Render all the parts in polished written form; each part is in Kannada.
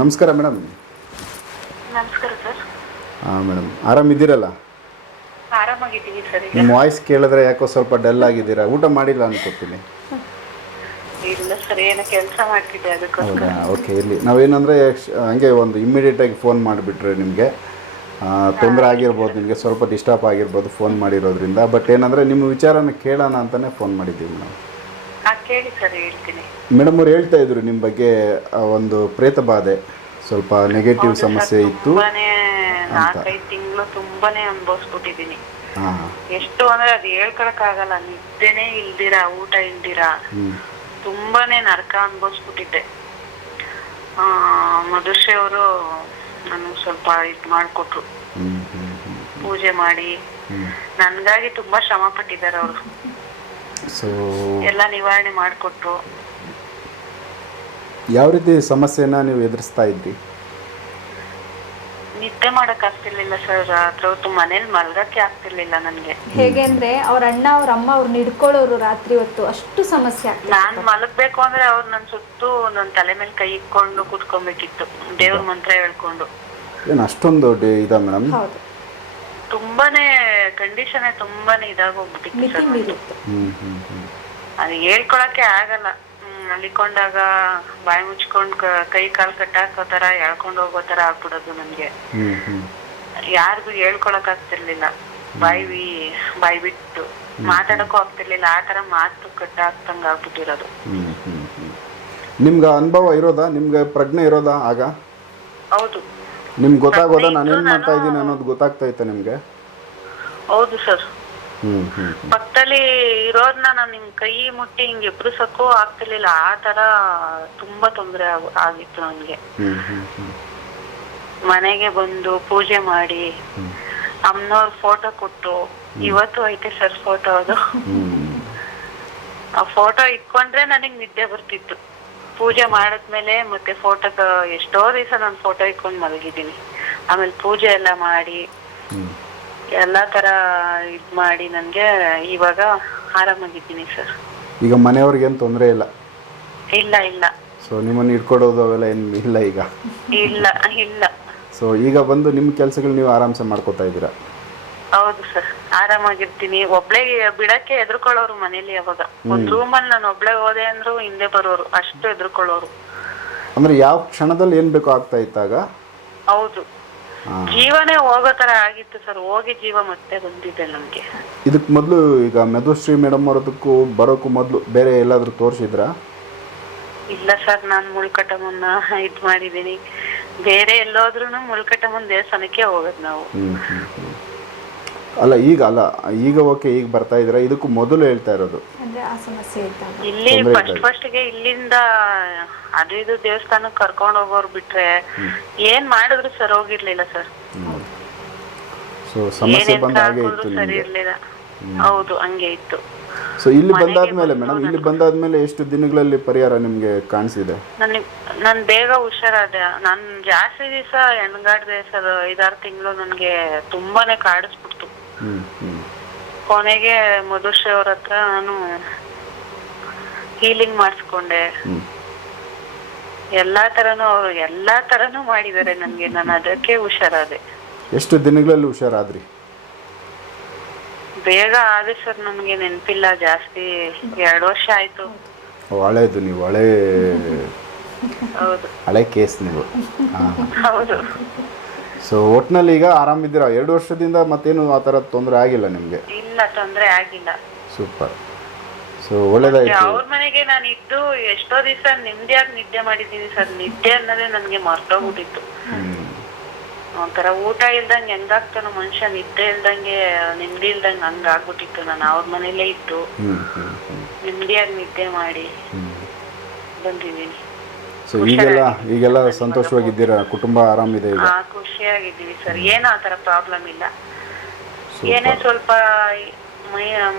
ನಮಸ್ಕಾರ ಮೇಡಮ್. ನಮಸ್ಕಾರ ಸರ್. ಹಾಂ ಮೇಡಮ್, ಆರಾಮಿದ್ದೀರಲ್ಲ? ಆರಾಮಾಗಿದ್ದೀವಿ ಸರ್. ನಿಮ್ಮ ವಾಯ್ಸ್ ಕೇಳಿದ್ರೆ ಯಾಕೋ ಸ್ವಲ್ಪ ಡಲ್ ಆಗಿದ್ದೀರಾ, ಊಟ ಮಾಡಿಲ್ಲ ಅನ್ಕೋತೀನಿ. ಇಲ್ಲ ಸರ್, ಏನೋ ಕೆಲಸ ಮಾಡ್ತಿದ್ದೆ ಅದಕ್ಕೋಸ್ಕರ. ಹೌದಾ, ಓಕೆ, ಇರಲಿ. ನಾವೇನಂದರೆ ಹಂಗೆ ಒಂದು ಇಮ್ಮಿಡಿಯೇಟಾಗಿ ಫೋನ್ ಮಾಡಿಬಿಟ್ರೆ ನಿಮಗೆ ತೊಂದರೆ ಆಗಿರ್ಬೋದು, ನಿಮಗೆ ಸ್ವಲ್ಪ ಡಿಸ್ಟರ್ಬ್ ಆಗಿರ್ಬೋದು ಫೋನ್ ಮಾಡಿರೋದ್ರಿಂದ. ಬಟ್ ಏನಂದರೆ ನಿಮ್ಮ ವಿಚಾರನ ಕೇಳೋಣ ಅಂತಲೇ ಫೋನ್ ಮಾಡಿದ್ದೀವಿ ನಾವು. ಕೇಳಿ ಸರ್, ಹೇಳ್ತೀನಿ. ಮೇಡಮ್ ಅವ್ರು ಹೇಳ್ತಾ ಇದ್ರು ನಿಮ್ಮ ಬಗ್ಗೆ ಒಂದು ಪ್ರೇತ ಬಾಧೆ, ಸ್ವಲ್ಪ ನೆಗೆಟಿವ್ ಸಮಸ್ಯೆ ಇತ್ತು. ತುಂಬಾನೇ 4-5 ತಿಂಗಳು ತುಂಬಾನೇ ಅನುಭವಿಸ್ಬಿಟ್ಟಿದ್ದೀನಿ. ಎಷ್ಟು ಅಂದ್ರೆ ಅದು ಹೇಳ್ಕೊಳಕ್ಕಾಗಲ್ಲ. ನಿದ್ದೆನೇ ಇಲ್ದಿರಾ, ಊಟ ಇಲ್ದಿರಾ ತುಂಬಾನೇ ನರಕ ಅನುಭವಿಸ್ಬಿಟ್ಟಿದ್ದೆ. ಮಧುಶ್ರೀ ಅವರು ನನಗೆ ಸ್ವಲ್ಪ ಇದು ಮಾಡಿಕೊಟ್ರು, ಪೂಜೆ ಮಾಡಿ ನನ್ಗಾಗಿ ತುಂಬಾ ಶ್ರಮ ಪಟ್ಟಿದ್ದಾರೆ ಅವರು. ಎಲ್ಲ ನಿವಾರಣೆ ಮಾಡಿಕೊಟ್ರು. ಯಾವ ರೀತಿ ಸಮಸ್ಯೆನ ನೀವು ಎದುರಿಸ್ತಾ ಇದ್ರಿ? ನಿದ್ದೆ ಮಾಡಕ್ ಆಗ್ತಿರ್ಲಿಲ್ಲ ಸರ್. ಅದ್ರ ಹೊತ್ತು ಮನೇಲಿ ಮಲ್ಗಕ್ಕೆ ಆಗ್ತಿರ್ಲಿಲ್ಲ ನನ್ಗೆ. ಹೇಗೆ ಅಂದ್ರೆ ಅವ್ರ ಅಣ್ಣ ಅವ್ರ ಅಮ್ಮ ಅವ್ರನ್ನ ಹಿಡ್ಕೊಳ್ಳೋರು ರಾತ್ರಿ ಹೊತ್ತು, ಅಷ್ಟು ಸಮಸ್ಯೆ. ನಾನ್ ಮಲಗ್ಬೇಕು ಅಂದ್ರೆ ಅವ್ರು ನನ್ ಸುತ್ತು ನನ್ ತಲೆ ಮೇಲೆ ಕೈ ಇಟ್ಕೊಂಡು ಕುತ್ಕೊಂಡ್ಬೇಕಿತ್ತು, ದೇವ್ರ ಮಂತ್ರ ಹೇಳ್ಕೊಂಡು. ಏನು ಅಷ್ಟೊಂದು ಇದಾ ಮೇಡಮ್? ಹೌದು, ತುಂಬಾನೇ ಕಂಡೀಷನ್ ತುಂಬಾನೇ ಇದಾಗೋಗ್ಬಿಟ್ಟಿತ್ತು ಸರ್. ಅದು ಹೇಳ್ಕೊಳಕ್ಕೆ ಆಗಲ್ಲ. ಅಲ್ಲಿಕೊಂಡಾಗ ಬಾಯಿ ಮುಚ್ಕೊಂಡ್ ಕೈ ಕಾಲು ಕಟ್ಟಾಕೋ ತರ ಎಳ್ಕೊಂಡ್ ಹೋಗೋ ತರ ಆಗ್ಬಿಡೋದು ನನ್ಗೆ. ಯಾರಿಗೂ ಹೇಳ್ಕೊಳಕ್ ಆಗ್ತಿರ್ಲಿಲ್ಲ. ಬಾಯಿ ಬಿಟ್ಟು ಮಾತಾಡಕ್ಕೂ ಆಗ್ತಿರ್ಲಿಲ್ಲ. ಆ ತರ ಮಾತು ಕಟ್ಟಾಕ್ತಂಗ ಆಗ್ಬಿಟ್ಟಿರೋದು. ನಿಮ್ಗೆ ಅನುಭವ ಇರೋದಾ? ನಿಮ್ಗೆ ಪ್ರಜ್ಞೆ ಇರೋದಾ ಆಗ? ಹೌದು. ನಿಮ್ಗೆ ಗೊತ್ತಾಗೋದಾ ನಾನೇನ್ ಮಾಡ್ತಾ ಇದ್ದೀನಿ ಅನ್ನೋದು ಗೊತ್ತಾಗ್ತಾ ಇತ್ತ ನಿಮ್ಗೆ? ಹೌದು ಸರ್. ಪಕ್ಕದಲ್ಲಿ ಇರೋರ್ನ ನಾನು ನಿಮ್ ಕೈ ಮುಟ್ಟಿ ಹಿಂಗ್ ಎಬ್ರಿಸಕ್ಕೂ ಆಗ್ತಿರ್ಲಿಲ್ಲ. ಆ ತರ ತುಂಬಾ ತೊಂದರೆ ಆಗಿತ್ತು ನನ್ಗೆ. ಮನೆಗೆ ಬಂದು ಪೂಜೆ ಮಾಡಿ ಅಮ್ಮನವ್ರ ಫೋಟೋ ಕೊಟ್ಟು, ಇವತ್ತು ಐತೆ ಸರ್ ಫೋಟೋ. ಅದು ಆ ಫೋಟೋ ಇಟ್ಕೊಂಡ್ರೆ ನನಗ್ ನಿದ್ದೆ ಬರ್ತಿತ್ತು. ಪೂಜೆ ಮಾಡದ್ಮೇಲೆ ಮತ್ತೆ ಫೋಟೋ ಎಷ್ಟೋ ದಿವಸ ನಾನು ಫೋಟೋ ಇಟ್ಕೊಂಡ್ ಮಲಗಿದ್ದೀನಿ. ಆಮೇಲೆ ಪೂಜೆ ಎಲ್ಲ ಮಾಡಿ ಎಲ್ಲಾ ತರ ಇದ್ ಮಾಡಿ ನನ್ಗೆ ಇವಾಗ ಆರಾಮಾಗಿದ್ದೀನಿ ಸರ್. ಈಗ ಮನೆಯವ್ರಿಗೆ ಏನ್ ತೊಂದರೆ ಇಲ್ಲ? ಇಲ್ಲ ಇಲ್ಲ. ಸೊ ನಿಮ್ಮನ್ನ ಇಟ್ಕೊಡೋದು ಅವೆಲ್ಲ ಏನ್ ಇಲ್ಲ ಈಗ? ಇಲ್ಲ ಇಲ್ಲ. ಸೊ ಈಗ ಬಂದು ನಿಮ್ಮ ಕೆಲಸಗಳು ನೀವು ಆರಾಮ್ಸೆ ಮಾಡ್ಕೋತಾ ಇದ್ದೀರಾ? ಹೌದು ಸರ್, ಆರಾಮಾಗಿರ್ತೀನಿ. ಒಬ್ಳೆ ಬಿಡಕ್ಕೆ ಎದ್ರುಕೊಳ್ಳೋರು ಮನೇಲಿ. ಅವಾಗ ಒಂದ್ ರೂಮಲ್ಲಿ ನಾನು ಒಬ್ಳೆ ಹೋದೆ ಅಂದ್ರು ಹಿಂದೆ ಬರೋರು, ಅಷ್ಟು ಎದ್ರುಕೊಳ್ಳೋರು. ಅಂದ್ರೆ ಯಾವ ಕ್ಷಣದಲ್ಲಿ ಏನ್ ಬೇಕೋ ಆಗ್ತಾ ಇತ್ತಾಗ? ಹೌದು, ಜೀವನೇ ಹೋಗೋ ತರ ಆಗಿತ್ತು ಸರ್. ಹೋಗಿ ಜೀವ ಮತ್ತೆ ಬಂದಿದೆ ನಮ್ಗೆ. ಇದಕ್ ಮೊದ್ಲು ಈಗ ಮಧುಶ್ರೀ ಮೇಡಮ್ ಅವರದಕ್ಕೂ ಬರೋಕ್ಕೂ ಮೊದ್ಲು ಬೇರೆ ಎಲ್ಲಾದ್ರೂ ತೋರಿಸಿದ್ರಾ? ಇಲ್ಲ ಸರ್, ನಾನ್ ಮುಳ್ಕಟ್ಟಮ್ಮನ್ನ ಇದ್ ಮಾಡಿದೀನಿ. ಬೇರೆ ಎಲ್ಲೋದ್ರೂ ಮುಳ್ಕಟ್ಟಮ್ಮನ ದೇವಸ್ಥಾನಕ್ಕೆ ಹೋಗೋದು ನಾವು. ಅಲ್ಲ ಈಗ ಓಕೆ, ಈಗ ಬರ್ತಾ ಇದ್ರ. ಇದಕ್ಕೂ ಮೊದಲು ಹೇಳ್ತಾ ಇರೋದು ಇಲ್ಲಿ ಫಸ್ಟ್ಗೆ ಇಲ್ಲಿಂದ ಅದು ಇದು ದೇವಸ್ಥಾನಕ್ಕೆ ಕರ್ಕೊಂಡ್ ಹೋಗೋರು ಬಿಟ್ರೆ ಏನ್ ಮಾಡಿದ್ರು ಸರ್ ಹೋಗಿರ್ಲಿಲ್ಲ ಸರ್. ಸಮಸ್ಯೆ ಬಂದಾಗೆ ಇತ್ತು ಸರಿ ಇರ್ಲಿಲ್ಲ. ಹೌದು, ಹಂಗೆ ಇತ್ತು. ಸೊ ಇಲ್ಲಿ ಬಂದಾದ್ಮೇಲೆ ಮೇಡಮ್, ಇಲ್ಲಿ ಬಂದಾದ್ಮೇಲೆ ಎಷ್ಟು ದಿನಗಳಲ್ಲಿ ಪರಿಹಾರ ನಿಮ್ಗೆ ಕಾಣಿಸಿದೆ? ನನ್ ಬೇಗ ಹುಷಾರಾದೆ. ನಾನ್ ಜಾಸ್ತಿ ದಿವಸ ಹೆಣ್ಗಾಡ್ದೆ ಸರ್. 5-6 ತಿಂಗಳು ನನ್ಗೆ ತುಂಬಾನೇ ಕಾಡಿಸ್ಬಿಡ್ತು. ಕೊನೆಗೆ ಮಧುಶ್ರೀ ಅವ್ರ ಹತ್ರ ನಾನು ಹೀಲಿಂಗ್ ಮಾಡಿಸ್ಕೊಂಡೆ. ಎಲ್ಲಾ ತರನು ಮಾಡಿದ್ದಾರೆ ನನ್ಗೆ. ನಾನು ಅದಕ್ಕೆ ಹುಷಾರಾದೆ. ಎಷ್ಟು ದಿನಗಳಲ್ಲಿ ಹುಷಾರಾದ್ರಿ? ಬೇಗ ಆದ್ರೆ ಸರ್, ನನ್ಗೆ ನೆನಪಿಲ್ಲ ಜಾಸ್ತಿ. 2 ವರ್ಷ ಆಯ್ತು. ಹಳೇದು ನೀವು, ಹೌದು, ಹಳೆ ಕೇಸ್ ನೀವು. ಹೌದು. ಸೊ ಒಟ್ನಲ್ಲಿ ಈಗ ಆರಾಮಿದ್ದೀರಾ? 2 ವರ್ಷದಿಂದ ಮತ್ತೇನು ಆ ಥರ ತೊಂದರೆ ಆಗಿಲ್ಲ ನಿಮ್ಗೆ? ಇಲ್ಲ, ತೊಂದರೆ ಆಗಿಲ್ಲ. ಸೂಪರ್. ಸೊ ಒಳ್ಳೇದಾಯ್ತು. ಅವ್ರ ಮನೆಗೆ ನಾನು ಇದ್ದು ಎಷ್ಟೋ ದಿವಸ ನಿಮ್ದಿಯಾಗಿ ನಿದ್ದೆ ಮಾಡಿದ್ದೀನಿ ಸರ್. ನಿದ್ದೆ ಅನ್ನೋದೇ ನನ್ಗೆ ಮರ್ತೋಗ್ಬಿಟ್ಟಿತ್ತು. ಒಂಥರ ಊಟ ಇಲ್ದಂಗೆ ಹೆಂಗಾಗ್ತಾನೋ ಮನುಷ್ಯ, ನಿದ್ದೆ ಇಲ್ದಂಗೆ ನೆಮ್ಮದಿ ಇಲ್ದಂಗೆ ಹಂಗ ಆಗ್ಬಿಟ್ಟಿತ್ತು. ನಾನು ಅವ್ರ ಮನೇಲೇ ಇದ್ದು ನೆಮ್ಮದಿಯಾಗಿ ನಿದ್ದೆ ಮಾಡಿ ಬಂದಿದ್ದೀನಿ. ಸೊ ಈಗೆಲ್ಲ ಸಂತೋಷವಾಗಿದ್ದೀರಾ? ಕುಟುಂಬ ಆರಾಮಿದೆ ಈಗ? ಖುಷಿಯಾಗಿದ್ದೀವಿ ಸರ್. ಏನೋ ಆತರ ಪ್ರಾಬ್ಲಮ್ ಇಲ್ಲ. ಏನೇ ಸ್ವಲ್ಪ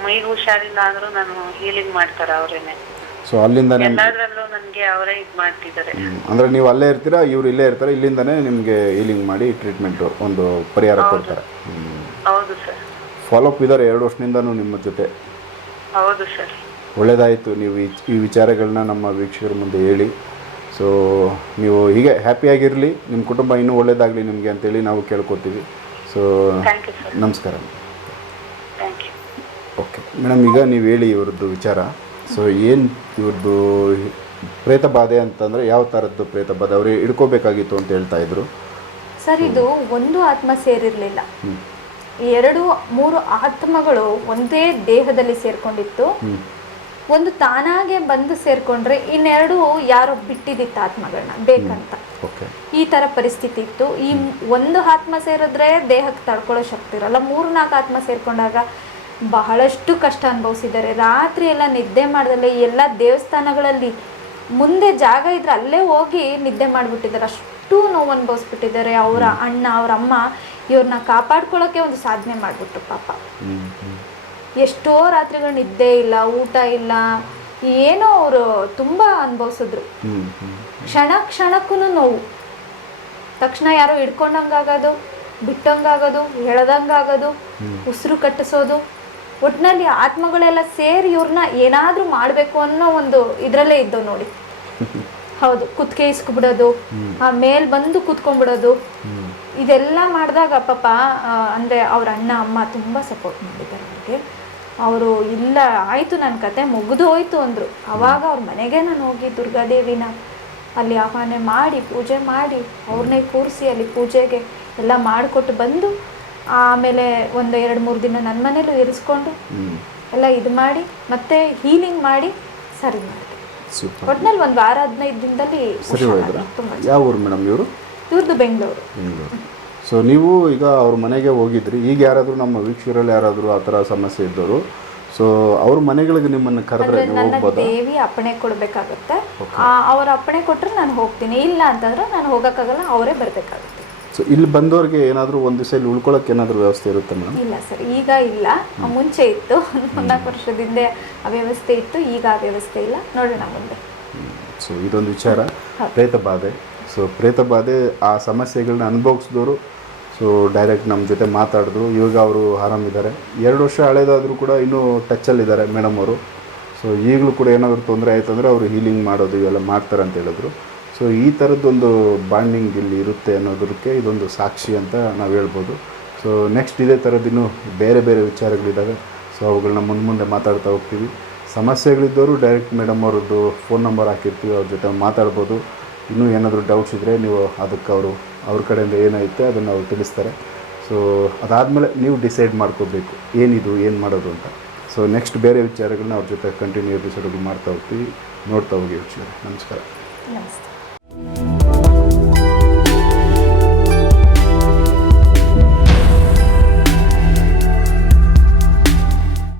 ಮೈಗೆ ಹುಷಾರಿಲ್ಲ ಅಂದ್ರೂ ನಾನು ಹೀಲಿಂಗ್ ಮಾಡ್ತಾರ ಅವ್ರೇನೆ. ಸೊ ಅಲ್ಲಿಂದಾನೆ ಎಲ್ಲಾದ್ರಲ್ಲೂ ನನ್ಗೆ ಅವರೇ ಇದ್ ಮಾಡ್ತಿದ್ದಾರೆ. ಅಂದ್ರೆ ನೀವು ಅಲ್ಲೇ ಇರ್ತೀರಾ, ಇವ್ರು ಇಲ್ಲೇ ಇರ್ತಾರೆ? ಇಲ್ಲಿಂದಾನೆ ನಿಮ್ಗೆ ಹೀಲಿಂಗ್ ಮಾಡಿ ಟ್ರೀಟ್ಮೆಂಟ್ ಒಂದು ಪರಿಹಾರ ಕೊಡ್ತಾರೆ? ಹೌದು ಸರ್. ಫಾಲೋಅಪ್ ಇದ್ದಾರೆ 2 ವರ್ಷದಿಂದನೂ ನಿಮ್ಮ ಜೊತೆ? ಹೌದು ಸರ್. ಒಳ್ಳೇದಾಯಿತು ನೀವು ಈ ವಿಚಾರಗಳನ್ನ ನಮ್ಮ ವೀಕ್ಷಕರ ಮುಂದೆ ಹೇಳಿ. ಸೊ ಸೊ ನೀವು ಹೀಗೆ ಹ್ಯಾಪಿಯಾಗಿರಲಿ, ನಿಮ್ಮ ಕುಟುಂಬ ಇನ್ನೂ ಒಳ್ಳೆಯದಾಗಲಿ ನಿಮಗೆ ಅಂತೇಳಿ ನಾವು ಕೇಳ್ಕೊತೀವಿ. So thank you sir. ನಮಸ್ಕಾರ. Thank you. ಓಕೆ ಮೇಡಮ್, ಈಗ ನೀವು ಹೇಳಿ ಇವ್ರದ್ದು ವಿಚಾರ. ಸೊ ಏನು ಇವ್ರದ್ದು ಪ್ರೇತ ಬಾಧೆ ಅಂತಂದರೆ ಯಾವ ಥರದ್ದು ಪ್ರೇತ ಬಾಧೆ ಅವ್ರು ಹಿಡ್ಕೋಬೇಕಾಗಿತ್ತು ಅಂತ ಹೇಳ್ತಾ ಇದ್ರು ಸರ್. ಇದು ಒಂದು ಆತ್ಮ ಸೇರಿರಲಿಲ್ಲ, 2-3 ಆತ್ಮಗಳು ಒಂದೇ ದೇಹದಲ್ಲಿ ಸೇರ್ಕೊಂಡಿತ್ತು. ಒಂದು ತಾನಾಗೆ ಬಂದು ಸೇರ್ಕೊಂಡ್ರೆ ಇನ್ನೆರಡು ಯಾರೋ ಬಿಟ್ಟಿದ್ದಿತ್ತು ಆತ್ಮಗಳನ್ನ ಬೇಕಂತ. ಈ ತರ ಪರಿಸ್ಥಿತಿ ಇತ್ತು. ಈ ಒಂದು ಆತ್ಮ ಸೇರಿದ್ರೆ ದೇಹಕ್ಕೆ ತಡ್ಕೊಳ್ಳೋ ಶಕ್ತಿ ಇರಲ್ಲ. 3-4 ಆತ್ಮ ಸೇರ್ಕೊಂಡಾಗ ಬಹಳಷ್ಟು ಕಷ್ಟ ಅನುಭವಿಸಿದ್ದಾರೆ. ರಾತ್ರಿ ಎಲ್ಲ ನಿದ್ದೆ ಮಾಡ್ದಲ್ಲೇ ಎಲ್ಲ ದೇವಸ್ಥಾನಗಳಲ್ಲಿ ಮುಂದೆ ಜಾಗ ಇದ್ರೆ ಅಲ್ಲೇ ಹೋಗಿ ನಿದ್ದೆ ಮಾಡಿಬಿಟ್ಟಿದ್ದಾರೆ. ಅಷ್ಟು ನೋವು ಅನುಭವಿಸ್ಬಿಟ್ಟಿದ್ದಾರೆ. ಅವರ ಅಣ್ಣ ಅವ್ರ ಅಮ್ಮ ಇವ್ರನ್ನ ಕಾಪಾಡ್ಕೊಳ್ಳೋಕೆ ಒಂದು ಸಾಧನೆ ಮಾಡಿಬಿಟ್ರು ಪಾಪ. ಎಷ್ಟೋ ರಾತ್ರಿಗಳು ನಿದ್ದೆ ಇಲ್ಲ, ಊಟ ಇಲ್ಲ, ಏನೋ ಅವರು ತುಂಬ ಅನುಭವಿಸಿದ್ರು. ಕ್ಷಣಕ್ಕೂ ನೋವು. ತಕ್ಷಣ ಯಾರೋ ಹಿಡ್ಕೊಂಡಂಗಾಗೋದು, ಬಿಟ್ಟಂಗಾಗೋದು, ಎಳೆದಂಗಾಗೋದು, ಉಸಿರು ಕಟ್ಟಿಸೋದು. ಒಟ್ಟಿನಲ್ಲಿ ಆತ್ಮಗಳೆಲ್ಲ ಸೇರಿ ಇವ್ರನ್ನ ಏನಾದರೂ ಮಾಡಬೇಕು ಅನ್ನೋ ಒಂದು ಇದರಲ್ಲೇ ಇದ್ದವು ನೋಡಿ. ಹೌದು, ಕುತ್ತಿಗೆ ಇಸ್ಕೊಬಿಡೋದು, ಮೇಲ್ ಬಂದು ಕೂತ್ಕೊಂಡ್ಬಿಡೋದು, ಇದೆಲ್ಲ ಮಾಡಿದಾಗ ಪಾಪ ಅಂದರೆ ಅವ್ರ ಅಣ್ಣ ಅಮ್ಮ ತುಂಬ ಸಪೋರ್ಟ್ ಮಾಡಿದ್ದಾರೆ ಅವ್ರಿಗೆ. ಅವರು ಇಲ್ಲ ಆಯಿತು ನನ್ನ ಕತೆ ಮುಗಿದು ಹೋಯ್ತು ಅಂದರು. ಆವಾಗ ಅವ್ರ ಮನೆಗೆ ನಾನು ಹೋಗಿ ದುರ್ಗಾದೇವಿನ ಅಲ್ಲಿ ಆಹ್ವಾನ ಮಾಡಿ ಪೂಜೆ ಮಾಡಿ ಅವ್ರನ್ನೇ ಕೂರಿಸಿ ಅಲ್ಲಿ ಪೂಜೆಗೆ ಎಲ್ಲ ಮಾಡಿಕೊಟ್ಟು ಬಂದು ಆಮೇಲೆ ಒಂದು 2-3 ದಿನ ನನ್ನ ಮನೇಲೂ ಇರಿಸ್ಕೊಂಡು ಎಲ್ಲ ಇದು ಮಾಡಿ ಮತ್ತೆ ಹೀಲಿಂಗ್ ಮಾಡಿ ಸರಿ ಮಾಡಿದೆ. ಒಟ್ಟಿನಲ್ಲಿ ಒಂದು ವಾರ 15 ದಿನದಲ್ಲಿ ತುಂಬ. ಯಾವ ಊರು ಮೇಡಮ್ ಇವರು? ಇವ್ರದ್ದು ಬೆಂಗಳೂರು. ಸೊ ನೀವು ಈಗ ಅವ್ರ ಮನೆಗೆ ಹೋಗಿದ್ರಿ. ಈಗ ಯಾರಾದರೂ ನಮ್ಮ ವೀಕ್ಷಕರಲ್ಲಿ ಯಾರಾದರೂ ಆ ಥರ ಸಮಸ್ಯೆ ಇದ್ದವರು ಸೊ ಅವ್ರ ಮನೆಗಳಿಗೆ ನಿಮ್ಮನ್ನು ಕರೆದ್ರೆ ನನ್ನ ದೇವಿ ಅಪ್ಪಣೆ ಕೊಡಬೇಕಾಗುತ್ತೆ. ಅವ್ರ ಅಪ್ಪಣೆ ಕೊಟ್ಟರೆ ನಾನು ಹೋಗ್ತೀನಿ, ಇಲ್ಲ ಅಂತಂದ್ರೆ ನಾನು ಹೋಗೋಕ್ಕಾಗಲ್ಲ, ಅವರೇ ಬರಬೇಕಾಗುತ್ತೆ. ಸೊ ಇಲ್ಲಿ ಬಂದವ್ರಿಗೆ ಏನಾದರೂ ಒಂದು ದಿವಸ ಇಲ್ಲಿ ಉಳ್ಕೊಳ್ಳೋಕೆ ಏನಾದರೂ ವ್ಯವಸ್ಥೆ ಇರುತ್ತೆ ಮೇಡಮ್? ಇಲ್ಲ ಸರ್, ಈಗ ಇಲ್ಲ. ಮುಂಚೆ ಇತ್ತು, 4 ವರ್ಷದಿಂದ ಆ ವ್ಯವಸ್ಥೆ ಇತ್ತು. ಈಗ ಆ ವ್ಯವಸ್ಥೆ ಇಲ್ಲ, ನೋಡೋಣ ಮುಂದೆ. ಸೊ ಇದೊಂದು ವಿಚಾರ, ಪ್ರೇತ ಬಾಧೆ. ಸೊ ಪ್ರೇತ ಬಾಧೆ ಆ ಸಮಸ್ಯೆಗಳನ್ನ ಅನುಭವಿಸಿದವರು ಸೊ ಡೈರೆಕ್ಟ್ ನಮ್ಮ ಜೊತೆ ಮಾತಾಡಿದ್ರು. ಇವಾಗ ಅವರು ಆರಾಮಿದ್ದಾರೆ. 2 ವರ್ಷ ಹಳೇದಾದರೂ ಕೂಡ ಇನ್ನೂ ಟಚ್ಚಲ್ಲಿದ್ದಾರೆ ಮೇಡಮ್ ಅವರು. ಸೊ ಈಗಲೂ ಕೂಡ ಏನಾದರೂ ತೊಂದರೆ ಆಯಿತು ಅಂದರೆ ಅವರು ಹೀಲಿಂಗ್ ಮಾಡೋದು ಇವೆಲ್ಲ ಮಾಡ್ತಾರೆ ಅಂತ ಹೇಳಿದ್ರು. ಸೊ ಈ ಥರದ್ದೊಂದು ಬಾಂಡಿಂಗ್ ಇಲ್ಲಿ ಇರುತ್ತೆ ಅನ್ನೋದಕ್ಕೆ ಇದೊಂದು ಸಾಕ್ಷಿ ಅಂತ ನಾವು ಹೇಳ್ಬೋದು. ಸೊ ನೆಕ್ಸ್ಟ್ ಇದೇ ಥರದ್ದಿನ್ನೂ ಬೇರೆ ಬೇರೆ ವಿಚಾರಗಳಿದ್ದಾವೆ. ಸೊ ಅವುಗಳನ್ನ ಮುಂದೆ ಮಾತಾಡ್ತಾ ಹೋಗ್ತೀವಿ. ಸಮಸ್ಯೆಗಳಿದ್ದವರು ಡೈರೆಕ್ಟ್ ಮೇಡಮ್ ಅವ್ರದ್ದು ಫೋನ್ ನಂಬರ್ ಹಾಕಿರ್ತೀವಿ, ಅವ್ರ ಜೊತೆ ಮಾತಾಡ್ಬೋದು. ಇನ್ನೂ ಏನಾದರೂ ಡೌಟ್ಸ್ ಇದ್ದರೆ ನೀವು ಅದಕ್ಕೆ ಅವ್ರ ಕಡೆಯಿಂದ ಏನೈತೆ ಅದನ್ನು ಅವ್ರು ತಿಳಿಸ್ತಾರೆ. ಸೊ ಅದಾದಮೇಲೆ ನೀವು ಡಿಸೈಡ್ ಮಾಡ್ಕೋಬೇಕು ಏನು ಮಾಡೋದು ಅಂತ. ಸೊ ನೆಕ್ಸ್ಟ್ ಬೇರೆ ವಿಚಾರಗಳನ್ನ ಅವ್ರ ಜೊತೆ ಕಂಟಿನ್ಯೂ ಎಪಿಸೋಡ್ಗಳು ಮಾಡ್ತಾ ಹೋಗ್ತೀವಿ. ನೋಡ್ತಾ ಹೋಗಿ ವಿಚಾರ. ನಮಸ್ಕಾರ. ನಮಸ್ತೆ.